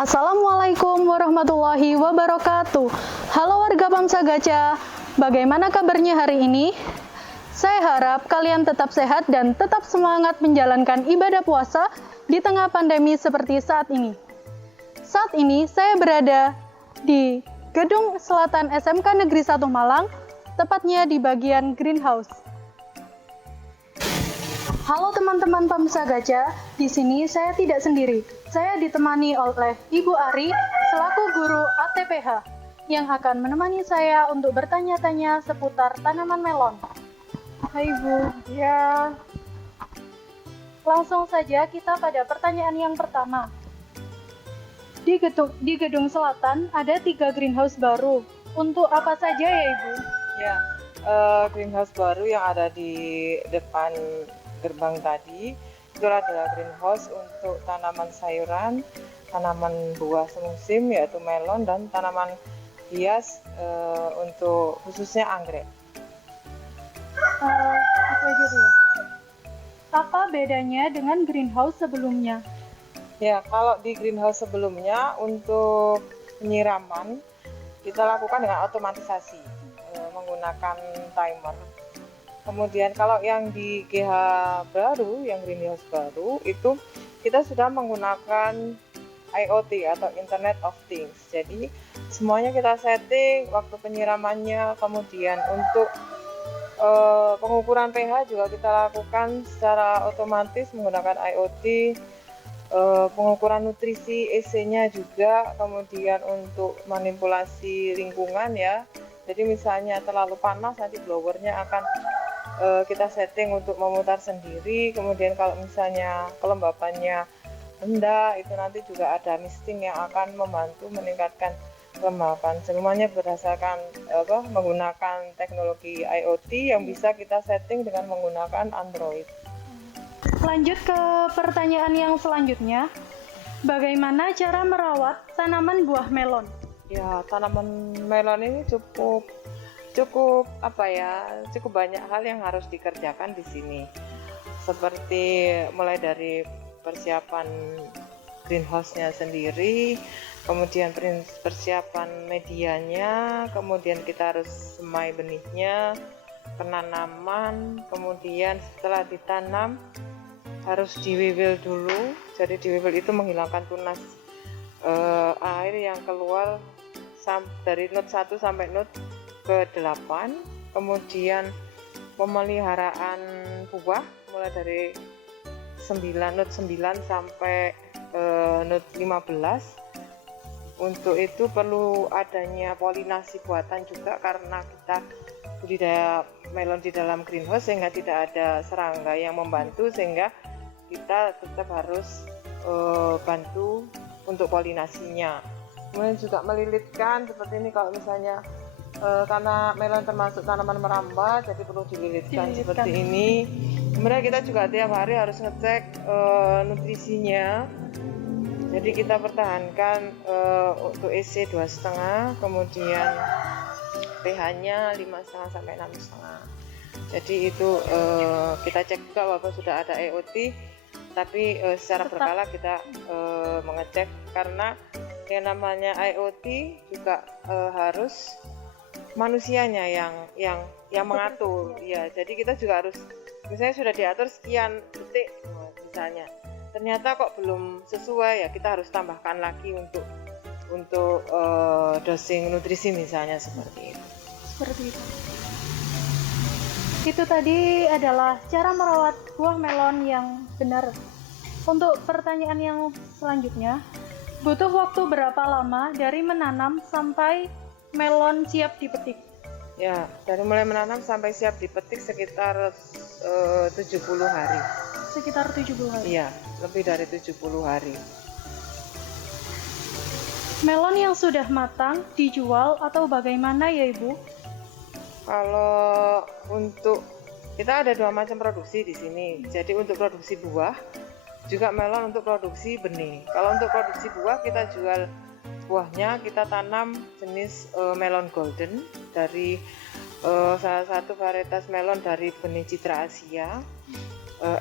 Assalamualaikum warahmatullahi wabarakatuh. Halo warga Pamsa Gacha, bagaimana kabarnya hari ini? Saya harap kalian tetap sehat dan tetap semangat menjalankan ibadah puasa di tengah pandemi seperti saat ini. Saat ini saya berada di Gedung Selatan SMK Negeri 1 Malang, tepatnya di bagian greenhouse. Halo teman-teman Pamsa Gacha, di sini saya tidak sendiri. Saya ditemani oleh Ibu Ari selaku guru ATPH yang akan menemani saya untuk bertanya-tanya seputar tanaman melon. Hai Ibu. Ya. Langsung saja kita pada pertanyaan yang pertama. Di gedung Selatan ada 3 greenhouse baru. Untuk apa saja ya Ibu? Ya, greenhouse baru yang ada di depan gerbang tadi itu adalah greenhouse untuk tanaman sayuran, tanaman buah semusim yaitu melon, dan tanaman hias untuk khususnya anggrek. Apa bedanya dengan greenhouse sebelumnya? Ya, kalau di greenhouse sebelumnya untuk penyiraman kita lakukan dengan otomatisasi menggunakan timer. Kemudian kalau yang di GH baru, yang greenhouse baru, itu kita sudah menggunakan IoT atau Internet of Things. Jadi semuanya kita setting, waktu penyiramannya, kemudian untuk pengukuran pH juga kita lakukan secara otomatis menggunakan IoT, pengukuran nutrisi EC-nya juga, kemudian untuk manipulasi lingkungan ya. Jadi misalnya terlalu panas, nanti blowernya akan kita setting untuk memutar sendiri. Kemudian kalau misalnya kelembapannya rendah, itu nanti juga ada misting yang akan membantu meningkatkan kelembapan. Semuanya berdasarkan menggunakan teknologi IoT yang bisa kita setting dengan menggunakan Android. Lanjut ke pertanyaan yang selanjutnya. Bagaimana cara merawat tanaman buah melon? Ya, tanaman melon ini cukup banyak hal yang harus dikerjakan di sini. Seperti mulai dari persiapan greenhouse-nya sendiri, kemudian persiapan medianya, kemudian kita harus semai benihnya, penanaman, kemudian setelah ditanam harus diwiwil dulu. Jadi diwiwil itu menghilangkan tunas air yang keluar dari node 1 sampai node ke-8. Kemudian pemeliharaan buah mulai dari node 9 sampai node 15. Untuk itu perlu adanya polinasi buatan juga karena kita budidaya melon di dalam greenhouse sehingga tidak ada serangga yang membantu, sehingga kita tetap harus bantu untuk polinasinya. Kemudian juga melilitkan seperti ini, kalau misalnya karena melon termasuk tanaman merambat, jadi perlu dililitkan seperti ini. Kemudian kita juga tiap hari harus ngecek nutrisinya. Jadi kita pertahankan untuk EC 2,5, kemudian pH-nya 5,5 sampai 6,5. Jadi itu kita cek juga walaupun sudah ada IoT, tapi secara berkala kita mengecek, karena yang namanya IoT juga harus manusianya yang mengatur ya. Jadi kita juga harus, misalnya sudah diatur sekian detik misalnya, ternyata kok belum sesuai, ya kita harus tambahkan lagi untuk dosing nutrisi misalnya, seperti itu. Itu tadi adalah cara merawat buah melon yang benar. Untuk pertanyaan yang selanjutnya, butuh waktu berapa lama dari menanam sampai melon siap dipetik? Ya, dari mulai menanam sampai siap dipetik sekitar 70 hari. Sekitar 70 hari? Iya, lebih dari 70 hari. Melon yang sudah matang dijual atau bagaimana ya Ibu? Kalau untuk kita ada 2 macam produksi di sini. Jadi untuk produksi buah, juga melon untuk produksi benih. Kalau untuk produksi buah, kita jual buahnya, kita tanam jenis melon golden dari salah satu varietas melon dari benih Citra Asia,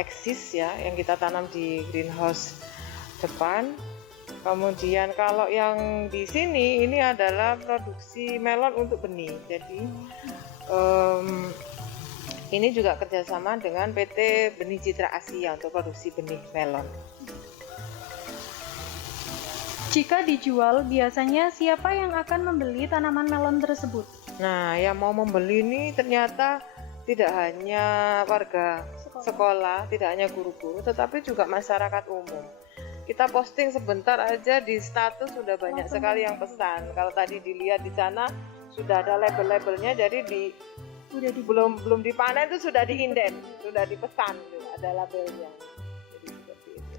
Exis ya, yang kita tanam di greenhouse depan. Kemudian kalau yang di sini ini adalah produksi melon untuk benih. Jadi ini juga kerjasama dengan PT Benih Citra Asia untuk produksi benih melon. Jika dijual, biasanya siapa yang akan membeli tanaman melon tersebut? Nah, yang mau membeli ini ternyata tidak hanya warga sekolah, tidak hanya guru-guru, tetapi juga masyarakat umum. Kita posting sebentar aja di status sudah banyak sekali yang pesan. Kalau tadi dilihat di sana sudah ada label-labelnya, jadi belum dipanen itu sudah diinden, sudah dipesan, ada labelnya. Jadi seperti itu.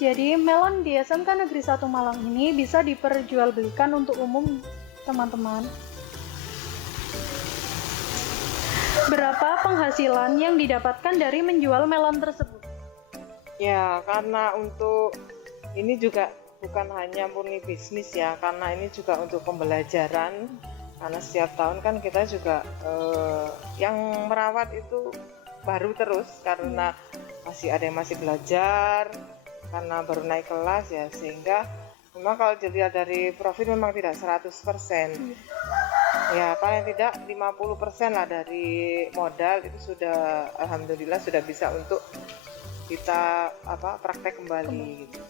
Jadi melon di SMK Negeri 1 Malang ini bisa diperjualbelikan untuk umum, teman-teman. Berapa penghasilan yang didapatkan dari menjual melon tersebut? Ya, karena untuk ini juga bukan hanya murni bisnis ya, karena ini juga untuk pembelajaran. Karena setiap tahun kan kita juga yang merawat itu baru terus, karena masih ada yang masih belajar, karena baru naik kelas ya, sehingga memang kalau dilihat dari profit memang tidak 100%. Ya paling tidak 50% lah dari modal itu sudah alhamdulillah sudah bisa untuk kita praktek kembali gitu.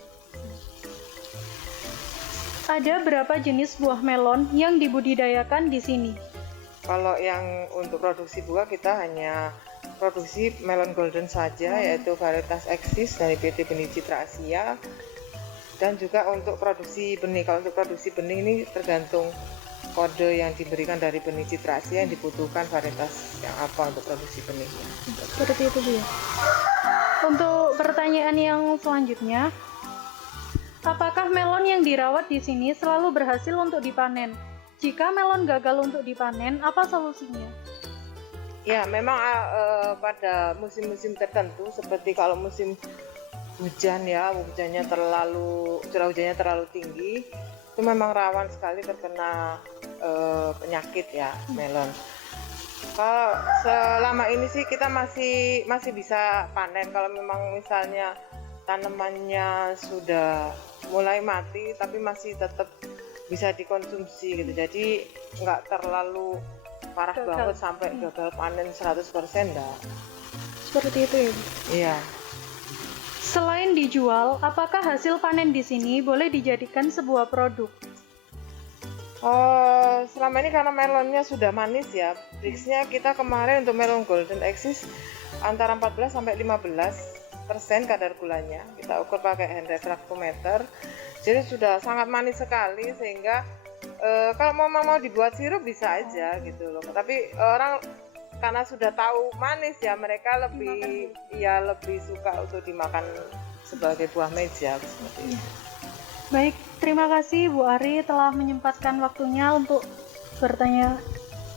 Ada berapa jenis buah melon yang dibudidayakan di sini? Kalau yang untuk produksi buah kita hanya produksi melon golden saja, yaitu varietas eksis dari PT Benih Citra Asia. Dan juga untuk produksi benih, kalau untuk produksi benih ini tergantung kode yang diberikan dari Benih Citra Asia yang dibutuhkan varietas yang apa untuk produksi benihnya. Seperti itu, Bu. Untuk pertanyaan yang selanjutnya, apakah melon yang dirawat di sini selalu berhasil untuk dipanen? Jika melon gagal untuk dipanen, apa solusinya? Ya, memang pada musim-musim tertentu seperti kalau musim hujan ya, curah hujannya terlalu tinggi, itu memang rawan sekali terkena penyakit ya melon. Kalau selama ini sih kita masih bisa panen kalau memang misalnya tanamannya sudah mulai mati tapi masih tetap bisa dikonsumsi gitu. Jadi nggak terlalu parah banget sampai gagal panen 100% enggak. Seperti itu ya, Bu? Iya. Selain dijual, apakah hasil panen di sini boleh dijadikan sebuah produk? Selama ini karena melonnya sudah manis ya, Brixnya kita kemarin untuk melon golden eksis antara 14 sampai 15% kadar gulanya. Kita ukur pakai hand refractometer. Jadi sudah sangat manis sekali sehingga kalau mau dibuat sirup bisa aja gitu loh. Tapi orang karena sudah tahu manis ya, mereka lebih suka untuk dimakan sebagai buah meja seperti itu. Baik, terima kasih Bu Ari telah menyempatkan waktunya untuk bertanya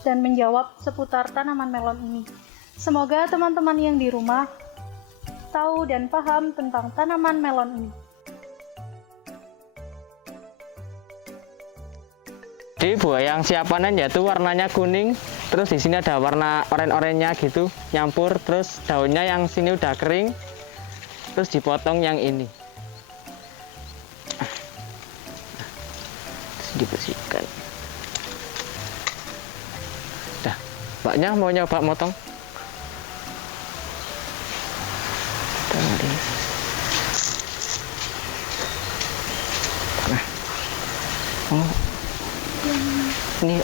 dan menjawab seputar tanaman melon ini. Semoga teman-teman yang di rumah tahu dan paham tentang tanaman melon ini. Jadi buah yang siap panen yaitu warnanya kuning, terus di sini ada warna oranye-oranye gitu, nyampur, terus daunnya yang sini udah kering, terus dipotong yang ini. Terus dibersihkan. Dah, Mbaknya mau nyoba motong? Nah, ini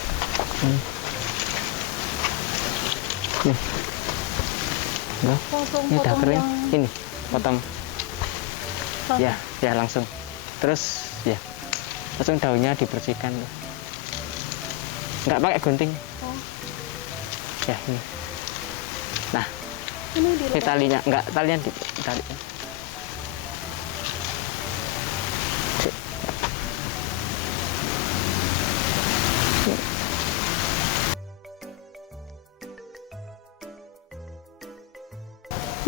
ini udah kering, ini potong ya langsung, terus ya langsung daunnya dibersihkan, nggak pakai gunting. Ya ini, nah ini talinya, nggak talinya ditali.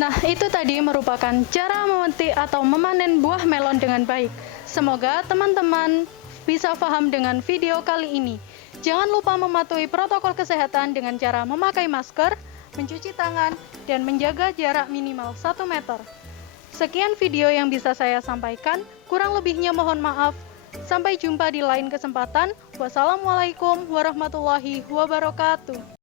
Nah, itu tadi merupakan cara memetik atau memanen buah melon dengan baik. Semoga teman-teman bisa paham dengan video kali ini. Jangan lupa mematuhi protokol kesehatan dengan cara memakai masker, mencuci tangan, dan menjaga jarak minimal 1 meter. Sekian video yang bisa saya sampaikan, kurang lebihnya mohon maaf. Sampai jumpa di lain kesempatan. Wassalamualaikum warahmatullahi wabarakatuh.